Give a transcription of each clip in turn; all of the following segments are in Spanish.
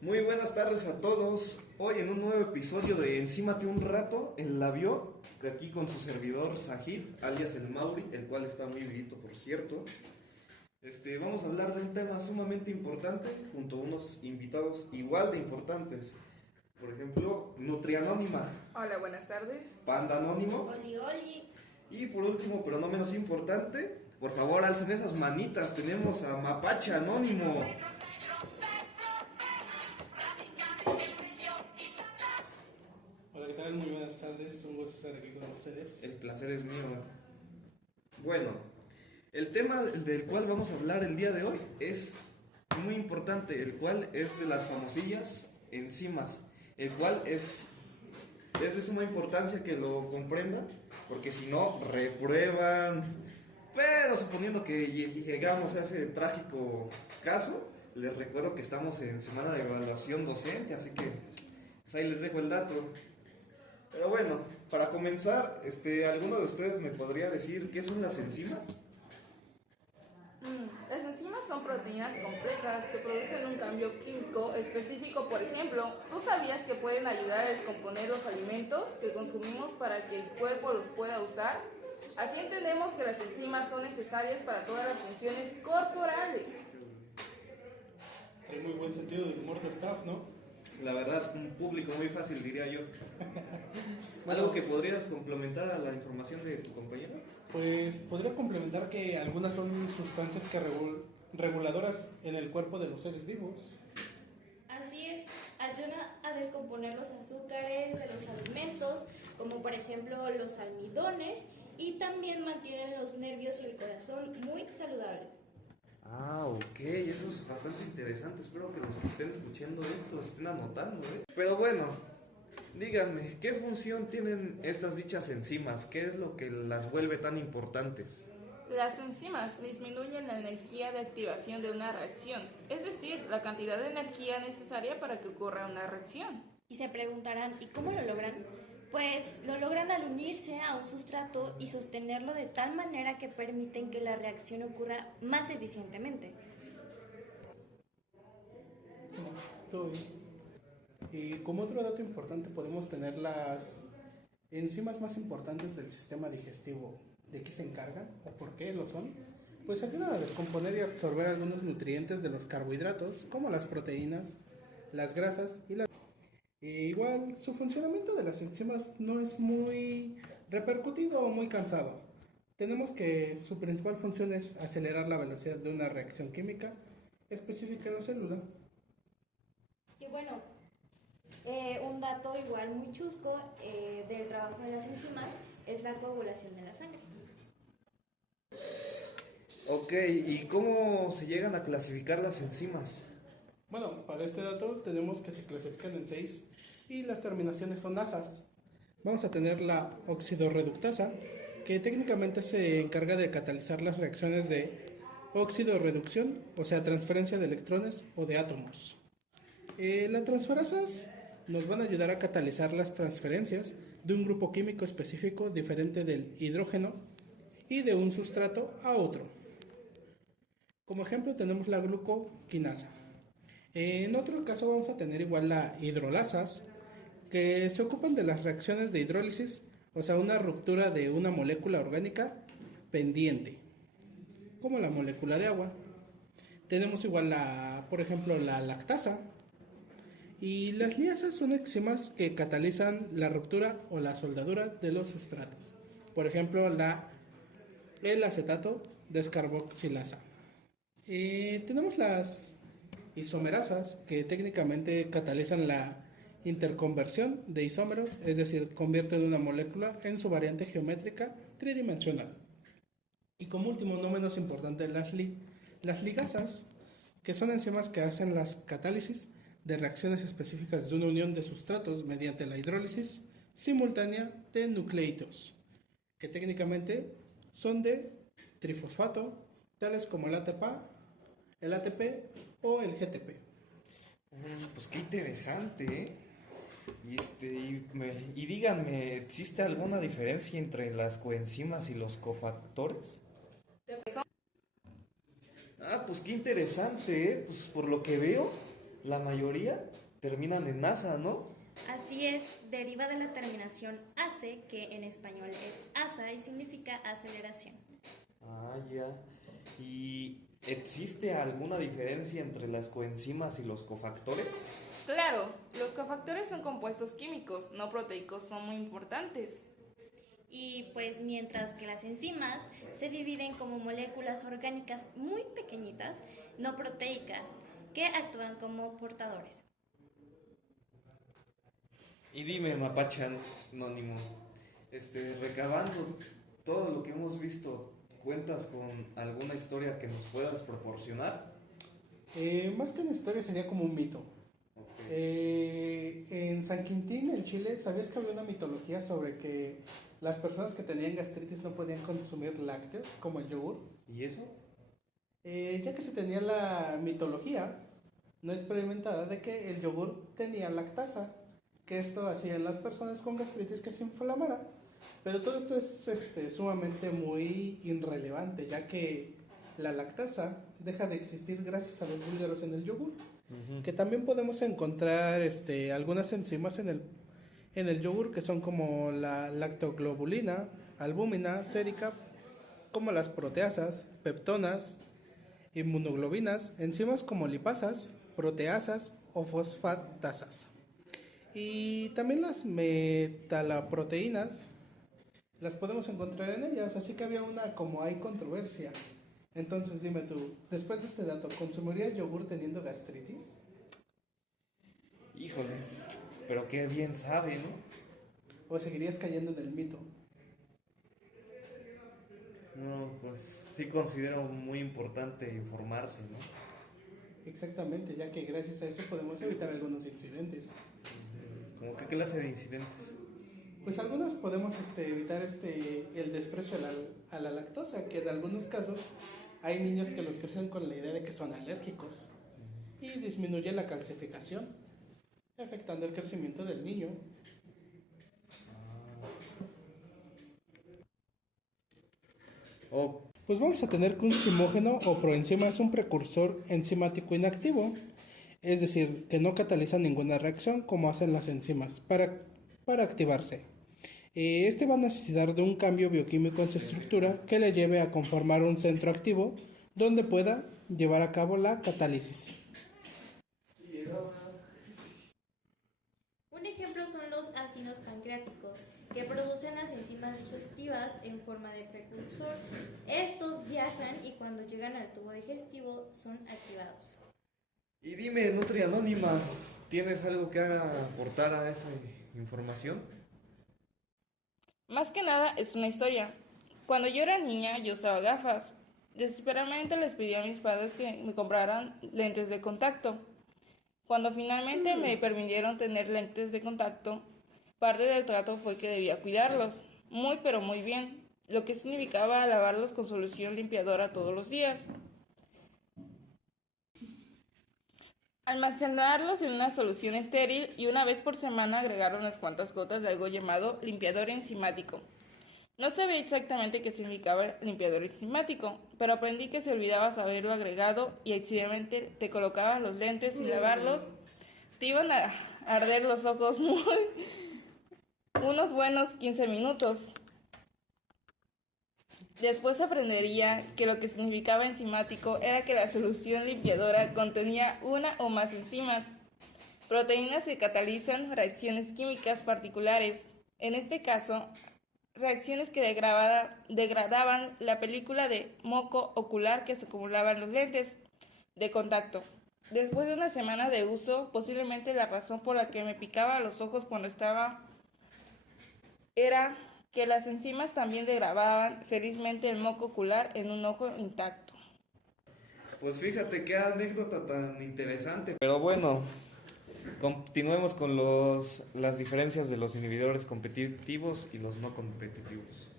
Muy buenas tardes a todos. Hoy en un nuevo episodio de Encímate un rato en la Bio, aquí con su servidor Sajid, alias el Mauri, el cual está muy vivito, por cierto. Vamos a hablar de un tema sumamente importante junto a unos invitados igual de importantes. Por ejemplo, Nutrianónima, Hola, buenas tardes. Panda Anónimo Oli, oli. y por último, pero no menos importante, por favor alcen esas manitas, tenemos a Mapache Anónimo. Hola, ¿qué tal? Muy buenas tardes, un gusto estar aquí con ustedes. El placer es mío. Bueno, el tema del cual vamos a hablar el día de hoy es muy importante, el cual es de las famosillas enzimas, el cual es de suma importancia que lo comprendan, porque si no, reprueban. Pero suponiendo que llegamos a ese trágico caso, les recuerdo que estamos en semana de evaluación docente, así que pues ahí les dejo el dato. Pero bueno, para comenzar, ¿alguno de ustedes me podría decir qué son las enzimas? Las enzimas son proteínas complejas que producen un cambio químico específico. Por ejemplo, ¿tú sabías que pueden ayudar a descomponer los alimentos que consumimos para que el cuerpo los pueda usar? Así entendemos que las enzimas son necesarias para todas las funciones corporales. Trae muy buen sentido del humor de staff, ¿no? La verdad, un público muy fácil, diría yo. ¿Algo que podrías complementar a la información de tu compañero? Pues podría complementar que algunas son sustancias que reguladoras en el cuerpo de los seres vivos. Así es, ayuda a descomponer los azúcares de los alimentos, como por ejemplo los almidones, y también mantienen los nervios y el corazón muy saludables. Ah, ok, eso es bastante interesante. Espero que los que estén escuchando esto estén anotando, ¿eh? Pero bueno, díganme, ¿qué función tienen estas dichas enzimas? ¿Qué es lo que las vuelve tan importantes? Las enzimas disminuyen la energía de activación de una reacción, es decir, la cantidad de energía necesaria para que ocurra una reacción. Y se preguntarán, ¿y cómo lo logran? Pues lo logran al unirse a un sustrato y sostenerlo de tal manera que permiten que la reacción ocurra más eficientemente. Todo bien. Y como otro dato importante podemos tener las enzimas más importantes del sistema digestivo. ¿De qué se encargan o por qué lo son? Pues ayudan a descomponer y absorber algunos nutrientes de los carbohidratos, como las proteínas, las grasas y las... igual, su funcionamiento de las enzimas no es muy repercutido o muy cansado. Tenemos que su principal función es acelerar la velocidad de una reacción química específica en la célula. Y bueno, un dato igual muy chusco del trabajo de las enzimas es la coagulación de la sangre. Ok, ¿y cómo se llegan a clasificar las enzimas? Bueno, para este dato tenemos que se clasifican en 6 y las terminaciones son asas. Vamos a tener la oxidorreductasa, que técnicamente se encarga de catalizar las reacciones de oxidorreducción, o sea, transferencia de electrones o de átomos. Las transferasas nos van a ayudar a catalizar las transferencias de un grupo químico específico diferente del hidrógeno y de un sustrato a otro. Como ejemplo tenemos la glucoquinasa. En otro caso vamos a tener igual la hidrolasas, que se ocupan de las reacciones de hidrólisis, o sea, una ruptura de una molécula orgánica pendiente, como la molécula de agua. Tenemos igual por ejemplo, la lactasa. Y las liasas son enzimas que catalizan la ruptura o la soldadura de los sustratos. Por ejemplo, el acetato descarboxilasa. Tenemos las isomerasas, que técnicamente catalizan la interconversión de isómeros, es decir, convierten una molécula en su variante geométrica tridimensional. Y como último, no menos importante, las ligasas, que son enzimas que hacen las catálisis de reacciones específicas de una unión de sustratos mediante la hidrólisis simultánea de nucleitos, que técnicamente son de trifosfato, tales como el ATP o el GTP. Pues qué interesante, ¿eh? Y díganme, ¿existe alguna diferencia entre las coenzimas y los cofactores? Ah, pues qué interesante, ¿eh? Pues por lo que veo, la mayoría terminan en asa, ¿no? Así es, deriva de la terminación ACE, que en español es asa y significa aceleración. Ah, ya. ¿Y existe alguna diferencia entre las coenzimas y los cofactores? Claro, los cofactores son compuestos químicos, no proteicos, son muy importantes. Y pues mientras que las enzimas se dividen como moléculas orgánicas muy pequeñitas, no proteicas, que actúan como portadores. Y dime, Mapache Anónimo, recabando todo lo que hemos visto, ¿cuentas con alguna historia que nos puedas proporcionar? Más que una historia sería como un mito. Ok. En San Quintín, en Chile, ¿sabías que había una mitología sobre que las personas que tenían gastritis no podían consumir lácteos, como el yogur? ¿Y eso? Ya que se tenía la mitología no experimentada de que el yogur tenía lactasa, que esto hacía en las personas con gastritis que se inflamara. Pero todo esto es sumamente muy irrelevante, ya que la lactasa deja de existir gracias a los búlgaros en el yogur, que también podemos encontrar algunas enzimas en el yogur que son como la lactoglobulina, albúmina, sérica, como las proteasas, peptonas, inmunoglobinas, enzimas como lipasas, proteasas o fosfatasas. Y también las metalaproteínas las podemos encontrar en ellas, así que había una como hay controversia. Entonces dime tú, después de este dato, ¿consumirías yogur teniendo gastritis? Híjole, pero qué bien sabe, ¿no? ¿O seguirías cayendo en el mito? No, pues sí considero muy importante informarse, ¿no? Exactamente, ya que gracias a esto podemos evitar algunos incidentes. ¿Cómo qué clase de incidentes? Pues algunos podemos evitar el desprecio a la lactosa, que en algunos casos hay niños que los crecen con la idea de que son alérgicos y disminuye la calcificación, afectando el crecimiento del niño. Oh, Pues vamos a tener que un zimógeno o proenzima es un precursor enzimático inactivo, es decir, que no cataliza ninguna reacción como hacen las enzimas para activarse. Este va a necesitar de un cambio bioquímico en su estructura que le lleve a conformar un centro activo donde pueda llevar a cabo la catálisis. Un ejemplo son los ácidos pancreáticos, que producen las enzimas digestivas en forma de precursor. Estos viajan y cuando llegan al tubo digestivo son activados. y dime, Nutri Anónima, ¿tienes algo que aportar a esa información? Más que nada es una historia. Cuando yo era niña yo usaba gafas. Desesperadamente les pedí a mis padres que me compraran lentes de contacto. Cuando finalmente me permitieron tener lentes de contacto, parte del trato fue que debía cuidarlos, muy pero muy bien, lo que significaba lavarlos con solución limpiadora todos los días. Almacenarlos en una solución estéril y una vez por semana agregar unas cuantas gotas de algo llamado limpiador enzimático. No sabía exactamente qué significaba limpiador enzimático, pero aprendí que se olvidaba haberlo agregado y accidentalmente te colocabas los lentes sin lavarlos, te iban a arder los ojos unos buenos 15 minutos. Después aprendería que lo que significaba enzimático era que la solución limpiadora contenía una o más enzimas, proteínas que catalizan reacciones químicas particulares. En este caso, reacciones que degradaban la película de moco ocular que se acumulaba en los lentes de contacto. Después de una semana de uso, posiblemente la razón por la que me picaba los ojos cuando estaba era que las enzimas también degradaban felizmente el moco ocular en un ojo intacto. Pues fíjate qué anécdota tan interesante. Pero bueno, continuemos con las diferencias de los inhibidores competitivos y los no competitivos.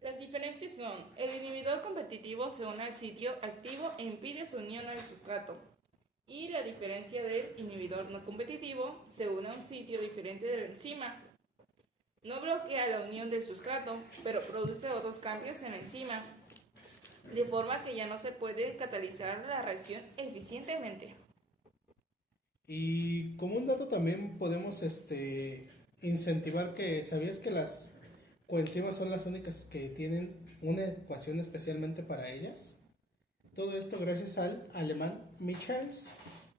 Las diferencias son: el inhibidor competitivo se une al sitio activo e impide su unión al sustrato. Y la diferencia del inhibidor no competitivo se une a un sitio diferente de la enzima. No bloquea la unión del sustrato, pero produce otros cambios en la enzima, de forma que ya no se puede catalizar la reacción eficientemente. Y como un dato también podemos incentivar que sabías que las coenzimas son las únicas que tienen una ecuación especialmente para ellas. Todo esto gracias al alemán Michels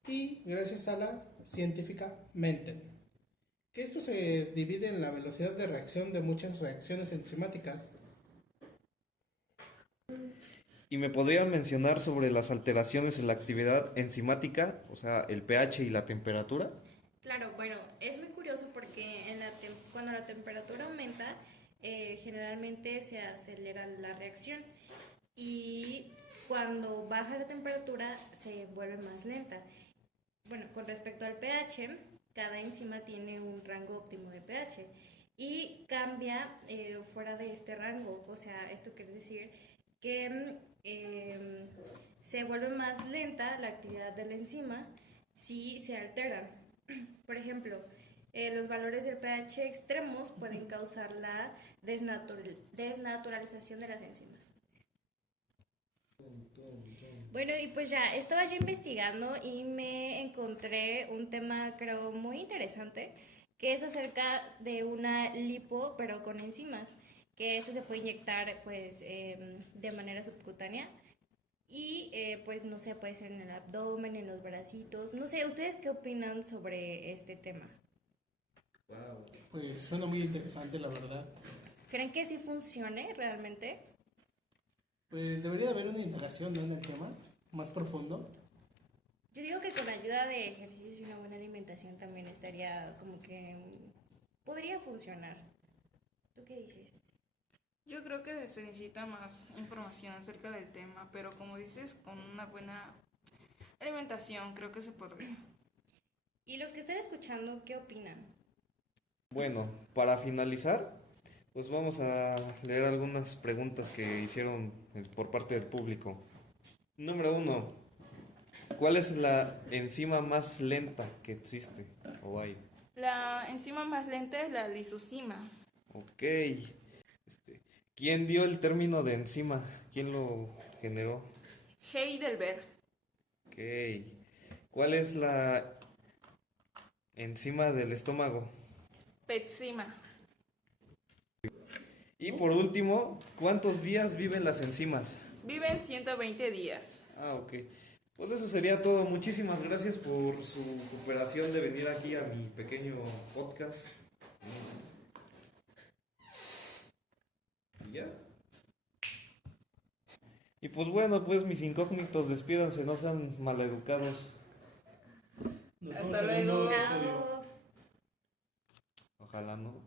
y gracias a la científica Menten. Que esto se divide en la velocidad de reacción de muchas reacciones enzimáticas. ¿Y me podrían mencionar sobre las alteraciones en la actividad enzimática, o sea, el pH y la temperatura? Claro, bueno, es muy curioso porque cuando la temperatura aumenta, generalmente se acelera la reacción y cuando baja la temperatura se vuelve más lenta. Bueno, con respecto al pH, cada enzima tiene un rango óptimo de pH y cambia fuera de este rango. O sea, esto quiere decir que se vuelve más lenta la actividad de la enzima si se alteran. Por ejemplo, los valores del pH extremos pueden causar la desnaturalización de las enzimas. Bueno, y pues ya estaba yo investigando y me encontré un tema, creo, muy interesante, que es acerca de una lipo, pero con enzimas, que se puede inyectar, pues, de manera subcutánea y, pues, no sé, puede ser en el abdomen, en los bracitos. No sé, ¿ustedes qué opinan sobre este tema? Wow. Pues suena muy interesante, la verdad. ¿Creen que sí funcione realmente? Pues debería haber una indagación, ¿no?, en el tema más profundo. Yo digo que con ayuda de ejercicios y una buena alimentación también estaría como que podría funcionar. ¿Tú qué dices? Yo creo que se necesita más información acerca del tema, pero como dices, con una buena alimentación creo que se podría. Y los que están escuchando, ¿qué opinan? Bueno, para finalizar, pues vamos a leer algunas preguntas que hicieron por parte del público. Número 1. ¿Cuál es la enzima más lenta que existe o hay? La enzima más lenta es la lisozima. Ok. ¿Quién dio el término de enzima? ¿Quién lo generó? Heidelberg. Ok. ¿Cuál es la enzima del estómago? Pepsima. Y por último, ¿cuántos días viven las enzimas? Viven 120 días. Ah, ok. Pues eso sería todo. Muchísimas gracias por su cooperación de venir aquí a mi pequeño podcast. Y ya. Y pues bueno, pues mis incógnitos, despídanse, no sean maleducados. Nos Hasta vemos en un nuevo luego. episodio. Chao. Ojalá no.